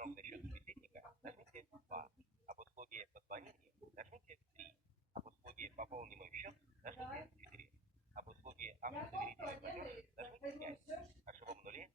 звонок на счет собеседника, нажмите 2. Об услуге позвонить, нажмите 3. Об услуге пополни мой счет, нажмите 4. Об услуге автодоверительный платеж, нажмите 5. О живом нуле